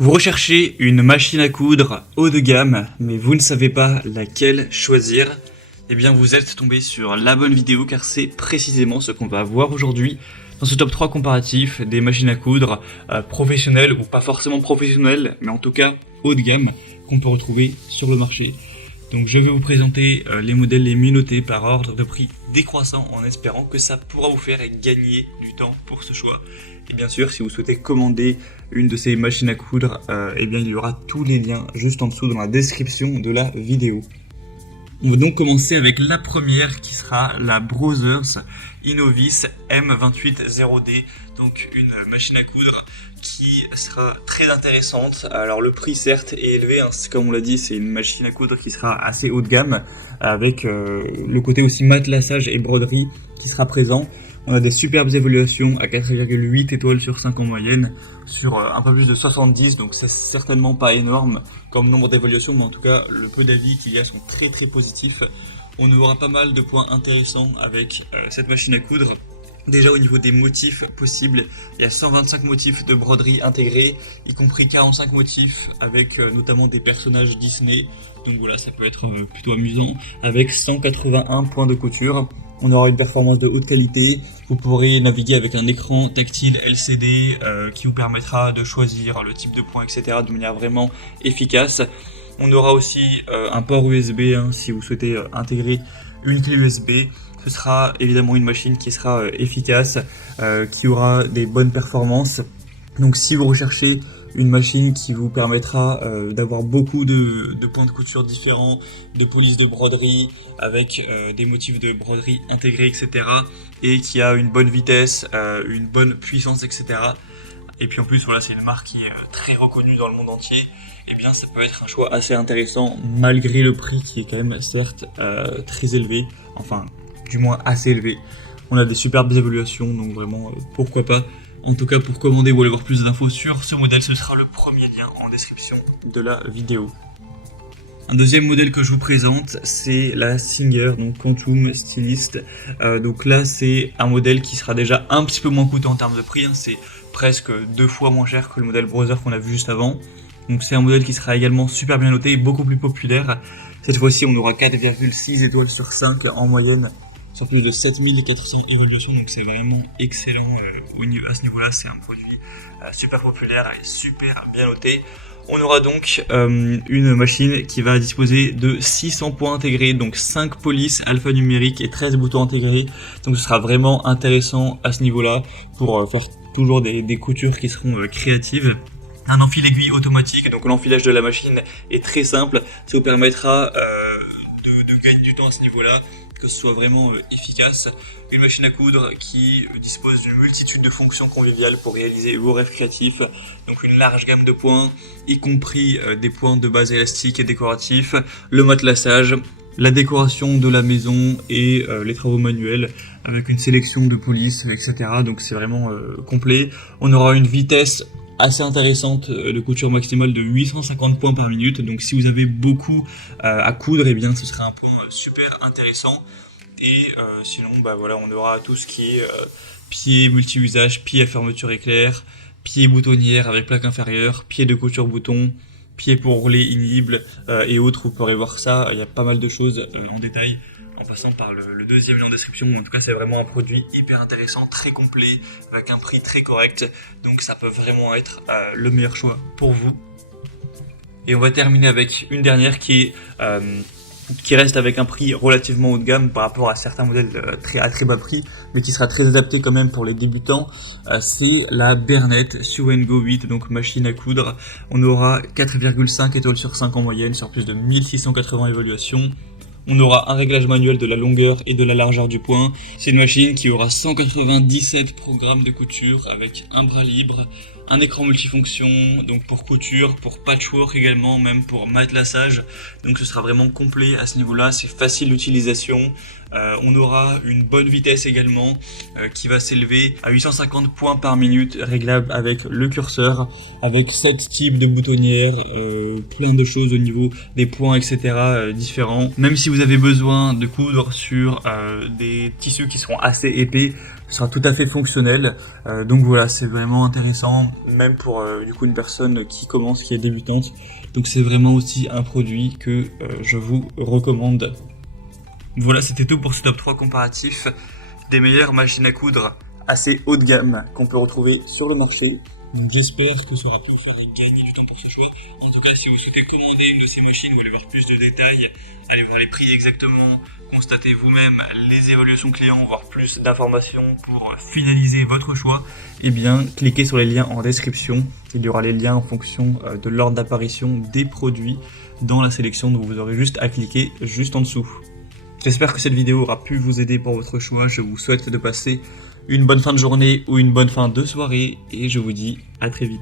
Vous recherchez une machine à coudre haut de gamme, mais vous ne savez pas laquelle choisir. Eh bien vous êtes tombé sur la bonne vidéo car c'est précisément ce qu'on va voir aujourd'hui dans ce top 3 comparatif des machines à coudre professionnelles ou pas forcément professionnelles, mais en tout cas haut de gamme qu'on peut retrouver sur le marché. Donc je vais vous présenter les modèles les mieux notés par ordre de prix décroissant en espérant que ça pourra vous faire gagner du temps pour ce choix. Et bien sûr, si vous souhaitez commander une de ces machines à coudre, eh bien il y aura tous les liens juste en dessous dans la description de la vidéo. On va donc commencer avec la première qui sera la Brothers Innovis M280D, donc une machine à coudre qui sera très intéressante. Alors le prix certes est élevé, hein, comme on l'a dit, c'est une machine à coudre qui sera assez haut de gamme, avec le côté aussi matelassage et broderie qui sera présent. On a des superbes évaluations à 4,8 étoiles sur 5 en moyenne, sur un peu plus de 70, donc c'est certainement pas énorme comme nombre d'évaluations, mais en tout cas le peu d'avis qu'il y a sont très très positifs. On aura pas mal de points intéressants avec cette machine à coudre. Déjà au niveau des motifs possibles, il y a 125 motifs de broderie intégrés, y compris 45 motifs avec notamment des personnages Disney. Donc voilà, ça peut être plutôt amusant. Avec 181 points de couture, on aura une performance de haute qualité. Vous pourrez naviguer avec un écran tactile LCD qui vous permettra de choisir le type de points, etc. de manière vraiment efficace. On aura aussi un port USB si vous souhaitez intégrer une clé USB. Ce sera évidemment une machine qui sera efficace, qui aura des bonnes performances. Donc si vous recherchez une machine qui vous permettra d'avoir beaucoup de points de couture différents, de polices de broderie avec des motifs de broderie intégrés, etc. et qui a une bonne vitesse, une bonne puissance, etc. Et puis en plus voilà, c'est une marque qui est très reconnue dans le monde entier. Eh bien ça peut être un choix assez intéressant malgré le prix qui est quand même certes très élevé, enfin du moins assez élevé. On a des superbes évaluations, donc vraiment pourquoi pas. En tout cas pour commander ou aller voir plus d'infos sur ce modèle, ce sera le premier lien en description de la vidéo. Un deuxième modèle que je vous présente, c'est la Singer, donc Quantum Stylist. Donc là c'est un modèle qui sera déjà un petit peu moins coûteux en termes de prix, c'est presque 2 fois moins cher que le modèle Brother qu'on a vu juste avant. Donc c'est un modèle qui sera également super bien noté et beaucoup plus populaire. Cette fois-ci on aura 4,6 étoiles sur 5 en moyenne, sur plus de 7400 évaluations, donc c'est vraiment excellent à ce niveau-là. C'est un produit super populaire et super bien noté. On aura donc une machine qui va disposer de 600 points intégrés, donc 5 polices alphanumériques et 13 boutons intégrés. Donc ce sera vraiment intéressant à ce niveau-là pour faire toujours des coutures qui seront créatives. Un enfil aiguille automatique, donc l'enfilage de la machine est très simple, ça vous permettra de gagner du temps à ce niveau-là, que ce soit vraiment efficace. Une machine à coudre qui dispose d'une multitude de fonctions conviviales pour réaliser vos rêves créatifs, donc une large gamme de points, y compris des points de base élastiques et décoratifs, le matelassage, la décoration de la maison et les travaux manuels avec une sélection de polices, etc. Donc c'est vraiment complet. On aura une vitesse assez intéressante de couture maximale de 850 points par minute, donc si vous avez beaucoup à coudre, eh bien ce sera un point super intéressant. Et sinon bah voilà, on aura tout ce qui est pied multi-usage, pied à fermeture éclair, pied boutonnière avec plaque inférieure, pied de couture bouton, pied pour rouler inhibe et autres. Vous pourrez voir ça, il y a pas mal de choses en détail en passant par le deuxième lien en description. En tout cas c'est vraiment un produit hyper intéressant, très complet, avec un prix très correct, donc ça peut vraiment être le meilleur choix pour vous. Et on va terminer avec une dernière qui reste avec un prix relativement haut de gamme par rapport à certains modèles à très bas prix, mais qui sera très adapté quand même pour les débutants. C'est la Bernette Sew & Go 8, donc machine à coudre. On aura 4,5 étoiles sur 5 en moyenne, sur plus de 1680 évaluations. On aura un réglage manuel de la longueur et de la largeur du point. C'est une machine qui aura 197 programmes de couture avec un bras libre, un écran multifonction, donc pour couture, pour patchwork également, même pour matelassage. Donc ce sera vraiment complet à ce niveau-là, c'est facile d'utilisation. On aura une bonne vitesse également qui va s'élever à 850 points par minute, réglable avec le curseur, avec 7 types de boutonnières, plein de choses au niveau des points, etc. Différents. Même si vous avez besoin de coudre sur des tissus qui seront assez épais, Ce sera tout à fait fonctionnel. Donc voilà, c'est vraiment intéressant, même pour du coup une personne qui commence, qui est débutante. Donc c'est vraiment aussi un produit que je vous recommande. Voilà, c'était tout pour ce top 3 comparatif des meilleures machines à coudre assez haut de gamme qu'on peut retrouver sur le marché. Donc j'espère que ça aura pu vous faire gagner du temps pour ce choix. En tout cas, si vous souhaitez commander une de ces machines ou aller voir plus de détails, allez voir les prix exactement, constatez vous-même les évaluations clients, voir plus d'informations pour finaliser votre choix, eh bien cliquez sur les liens en description. Il y aura les liens en fonction de l'ordre d'apparition des produits dans la sélection, donc vous aurez juste à cliquer juste en dessous. J'espère que cette vidéo aura pu vous aider pour votre choix. Je vous souhaite de passer une bonne fin de journée ou une bonne fin de soirée et je vous dis à très vite.